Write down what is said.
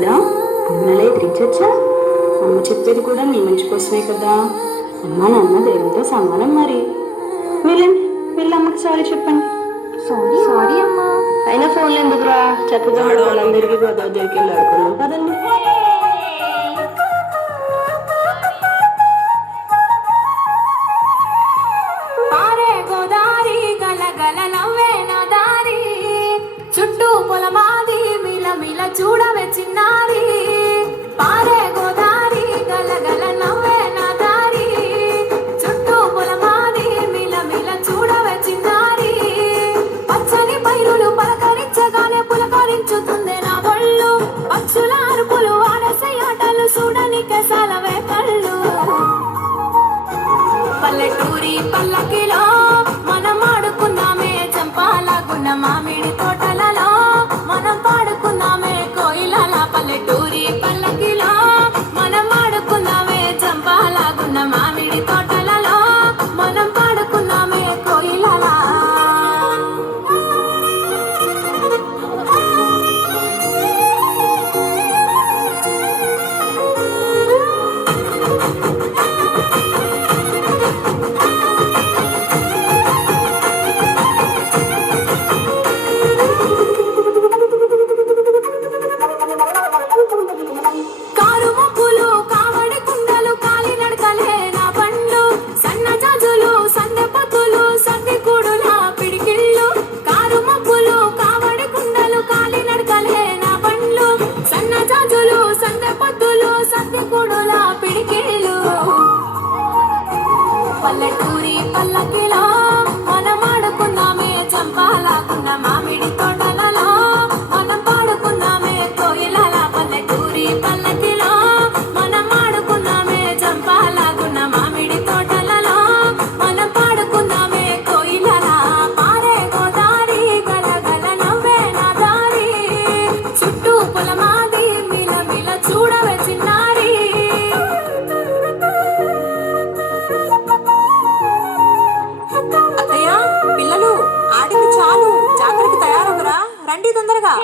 కదా, అమ్మలే ఎదిరించచ్చా? అమ్మ చెప్పేది కూడా నీ మంచి కోసమే కదా. అమ్మ నాన్న దేవుడితో సమానం మరి. వెళ్ళండి, వెళ్ళి అమ్మకి సారీ చెప్పండి. సారీ సారీ అమ్మా. అయినా ఫోన్లు ఎందుకురా, చక్కగా వాళ్ళందరికీ గోదావరి దగ్గరికి ఆడుకున్నాం కదండి. చూడవే చిన్నారి, పారే గోదారి గల గల నవ్వే నా దారి, చుట్టూ పొలమాది మిల మిల చూడవే చిన్నారి, పచ్చని పైరులు పలకరించగానే పులకరించుతుంది నా ఒళ్ళు, పక్షుల అరుపులు ఆడసే ఆటలు చూడని కెసాలవే కళ్ళు, పల్లెటూరి పల్లకిలో మనం ఆడుకున్నామే చంపాలగున్న మామిడి తోటలలో, మనం పాడుకున్నామే కోయిలల పల్లెటూరి పల్లకిలో, మనం ఆడుకున్నామే చంపాలగున్న మామిడి తోటలలో, మనం పాడుకున్నామే కోయిలల. పల్లెటూరి పల్లకిలో మనం ఆడుకున్నామే చంపాలకున్న మామిడి తోటలలో, మనం పాడుకున్నామే కోయిలల పల్లెటూరి పల్లకిలో, మనం ఆడుకున్నామే చంపాలకున్న మామిడి తోటలలో, మనం పాడుకున్నామే కోయిలల, పారే గోదారి గల గల నవ్వే నా దారి, చుట్టూ పొలమాది మిల మిల చూడవే చిన్నారి. పిల్లలు ఆడింది చాలు, జాతరకి తయారవురా, రండి తొందరగా.